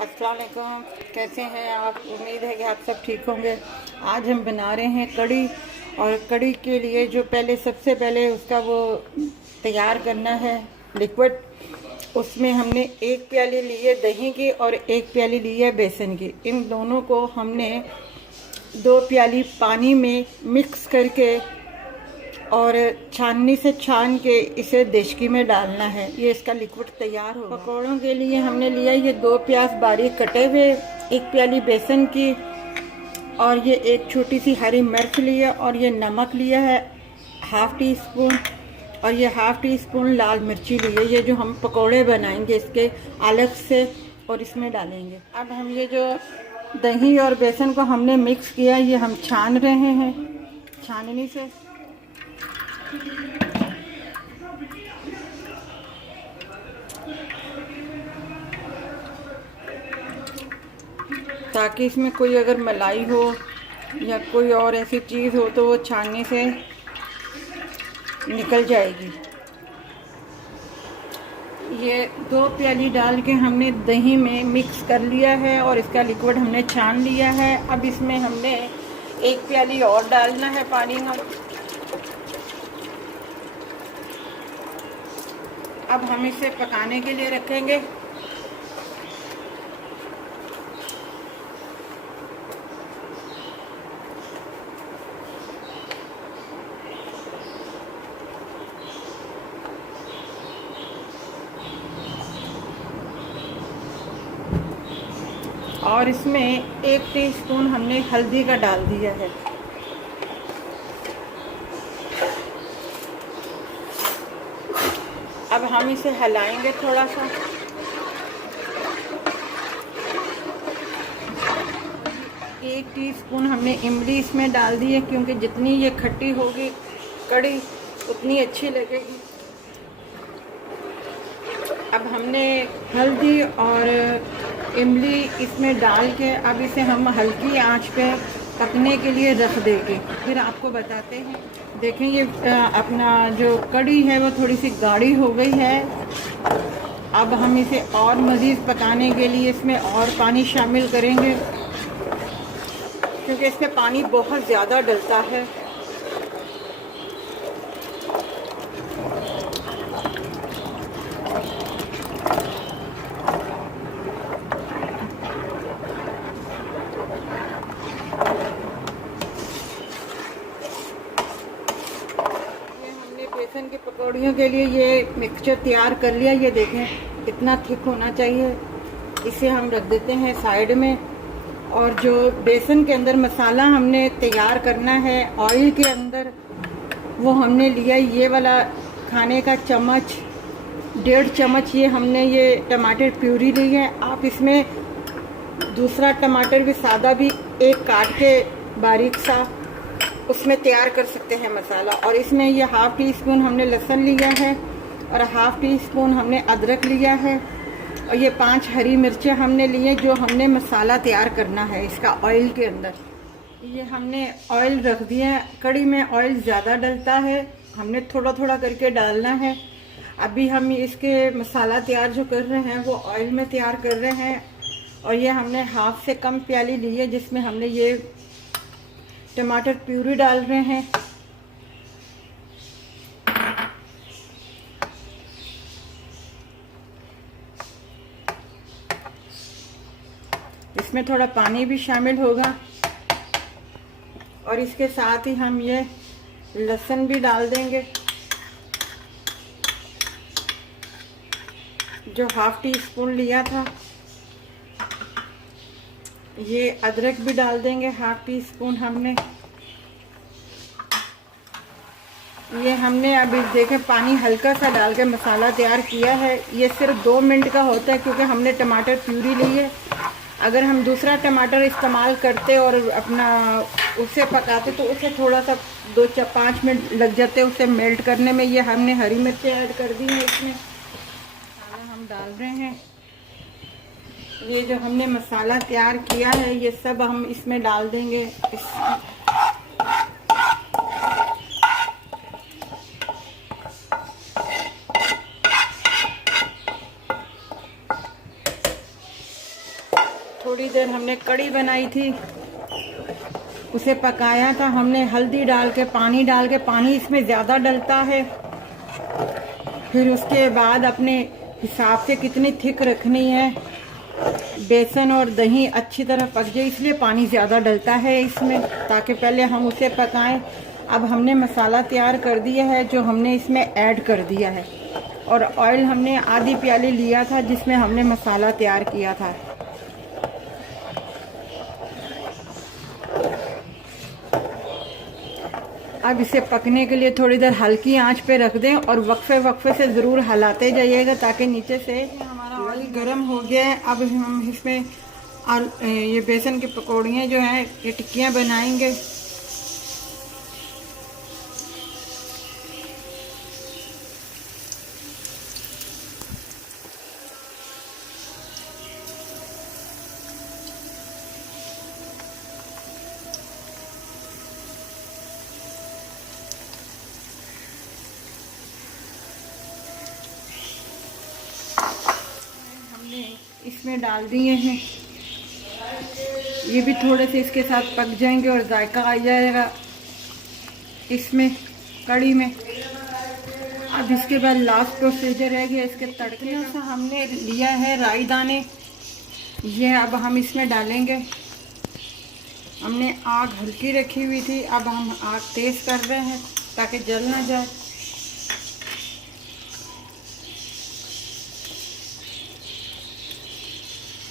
अस्सलाम वालेकुम, कैसे हैं आप? उम्मीद है कि आप सब ठीक होंगे। आज हम बना रहे हैं कड़ी। और कड़ी के लिए जो सबसे पहले उसका वो तैयार करना है लिक्विड। उसमें हमने 1 प्याली ली है दही की और 1 प्याली ली है बेसन की। इन दोनों को हमने 2 प्याली पानी में मिक्स करके और छाननी से छान के इसे देचकी में डालना है। ये इसका लिक्विड तैयार होगा। पकौड़ों के लिए हमने लिया ये 2 प्याज बारीक कटे हुए, 1 प्याली बेसन की, और ये 1 छोटी सी हरी मिर्च लिया, और ये नमक लिया है ½ टी स्पून, और ये ½ टी स्पून लाल मिर्ची ली है। ये जो हम पकौड़े बनाएंगे इसके अलग से और इसमें डालेंगे। अब हम ये जो दही और बेसन को हमने मिक्स किया ये हम छान रहे हैं छाननी से। ताकि इसमें कोई अगर मलाई हो या कोई और ऐसी चीज़ हो तो वो छाननी से निकल जाएगी। ये 2 प्याली डाल के हमने दही में मिक्स कर लिया है और इसका लिक्विड हमने छान लिया है। अब इसमें हमने 1 प्याली और डालना है पानी में। अब हम इसे पकाने के लिए रखेंगे। और इसमें 1 टीस्पून हमने हल्दी का डाल दिया है। अब हम इसे हिलाएंगे थोड़ा सा। 1 टीस्पून हमने इमली इसमें डाल दी है, क्योंकि जितनी ये खट्टी होगी कड़ी उतनी अच्छी लगेगी। अब हमने हल्दी और इमली इसमें डाल के अब इसे हम हल्की आंच पे पकने के लिए रख देंगे। फिर आपको बताते हैं। देखें ये अपना जो कड़ी है वो थोड़ी सी गाढ़ी हो गई है। अब हम इसे और मज़ीद पकाने के लिए इसमें और पानी शामिल करेंगे, क्योंकि इसमें पानी बहुत ज़्यादा डलता है। बेसन की पकौड़ियों के लिए ये मिक्सचर तैयार कर लिया। ये देखें कितना थिक होना चाहिए। इसे हम रख देते हैं साइड में। और जो बेसन के अंदर मसाला हमने तैयार करना है ऑयल के अंदर, वो हमने लिया ये वाला खाने का चम्मच, 1.5 चम्मच ये हमने ये टमाटर प्यूरी ली है। आप इसमें दूसरा टमाटर भी सादा भी 1 काट के बारीक सा उसमें तैयार कर सकते हैं मसाला। और इसमें ये ½ टीस्पून हमने लहसुन लिया है और ½ टीस्पून हमने अदरक लिया है, और ये 5 हरी मिर्चें हमने लिए जो हमने मसाला तैयार करना है इसका ऑयल के अंदर। ये हमने ऑयल रख दिया है। कड़ी में ऑयल ज़्यादा डलता है, हमने थोड़ा थोड़ा करके डालना है। अभी हम इसके मसाला तैयार जो कर रहे हैं वो ऑयल में तैयार कर रहे हैं। और ये हमने ½ से कम प्याली ली है जिसमें हमने ये टमाटर प्यूरी डाल रहे हैं। इसमें थोड़ा पानी भी शामिल होगा, और इसके साथ ही हम ये लहसुन भी डाल देंगे जो ½ टीस्पून लिया था। ये अदरक भी डाल देंगे ½ टीस्पून हमने। ये हमने अभी देखें पानी हल्का सा डाल के मसाला तैयार किया है। ये सिर्फ 2 मिनट का होता है, क्योंकि हमने टमाटर प्यूरी ली है। अगर हम दूसरा टमाटर इस्तेमाल करते और अपना उसे पकाते तो उसे थोड़ा सा 2-5 मिनट लग जाते उसे मेल्ट करने में। ये हमने हरी मिर्चें ऐड कर दी हैं इसमें। मसाला हम डाल रहे हैं। ये जो हमने मसाला तैयार किया है ये सब हम इसमें डाल देंगे। थोड़ी देर हमने कड़ी बनाई थी, उसे पकाया था हमने हल्दी डाल के, पानी इसमें ज़्यादा डलता है। फिर उसके बाद अपने हिसाब से कितनी थिक रखनी है, बेसन और दही अच्छी तरह पक जाए, इसलिए पानी ज़्यादा डलता है इसमें, ताकि पहले हम उसे पकाएं। अब हमने मसाला तैयार कर दिया है जो हमने इसमें ऐड कर दिया है, और ऑयल हमने आधी प्याली लिया था जिसमें हमने मसाला तैयार किया था। अब इसे पकने के लिए थोड़ी देर हल्की आंच पे रख दें और वक्फे से ज़रूर हिलाते जाइएगा ताकि नीचे से। हमारा ऑयल गर्म हो गया है। अब हम इसमें ये बेसन की पकौड़ियाँ जो हैं, ये टिक्कियाँ बनाएंगे। इसमें डाल दिए हैं, ये भी थोड़े से इसके साथ पक जाएंगे और जायका आ जाएगा इसमें कड़ी में। अब इसके बाद लास्ट प्रोसीजर है कि इसके तड़के से हमने लिया है राई दाने, ये अब हम इसमें डालेंगे। हमने आग हल्की रखी हुई थी, अब हम आग तेज़ कर रहे हैं ताकि जल ना जाए।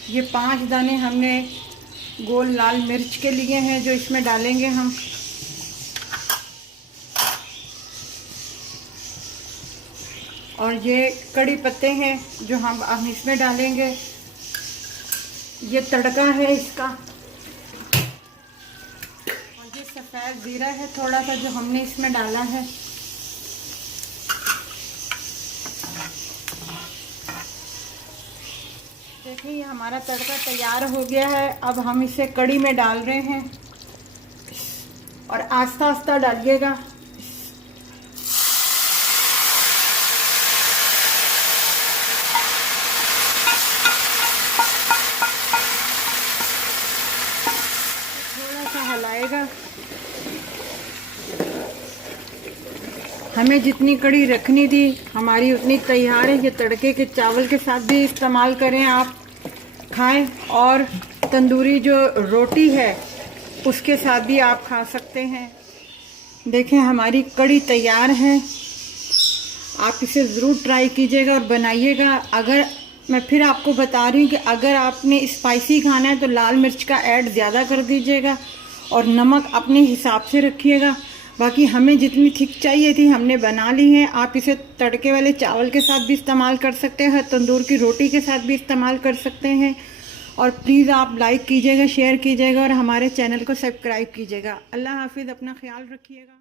ये 5 दाने हमने गोल लाल मिर्च के लिए हैं जो इसमें डालेंगे हम। और ये कड़ी पत्ते हैं जो हम इसमें डालेंगे। ये तड़का है इसका, और ये सफ़ेद जीरा है थोड़ा सा जो हमने इसमें डाला है। देखिए ये हमारा तड़का तैयार हो गया है। अब हम इसे कड़ी में डाल रहे हैं और आस्ता आस्ता डालिएगा। थोड़ा सा हिलाएगा। हमें जितनी कड़ी रखनी थी हमारी उतनी तैयार है। ये तड़के के चावल के साथ भी इस्तेमाल करें, आप खाएं, और तंदूरी जो रोटी है उसके साथ भी आप खा सकते हैं। देखें हमारी कड़ी तैयार है। आप इसे ज़रूर ट्राई कीजिएगा और बनाइएगा। अगर मैं फिर आपको बता रही हूँ कि अगर आपने स्पाइसी खाना है तो लाल मिर्च का ऐड ज़्यादा कर दीजिएगा और नमक अपने हिसाब से रखिएगा। बाकी हमें जितनी थिक चाहिए थी हमने बना ली है। आप इसे तड़के वाले चावल के साथ भी इस्तेमाल कर सकते हैं, तंदूर की रोटी के साथ भी इस्तेमाल कर सकते हैं। और प्लीज़ आप लाइक कीजिएगा, शेयर कीजिएगा और हमारे चैनल को सब्सक्राइब कीजिएगा। अल्लाह हाफिज़, अपना ख्याल रखिएगा।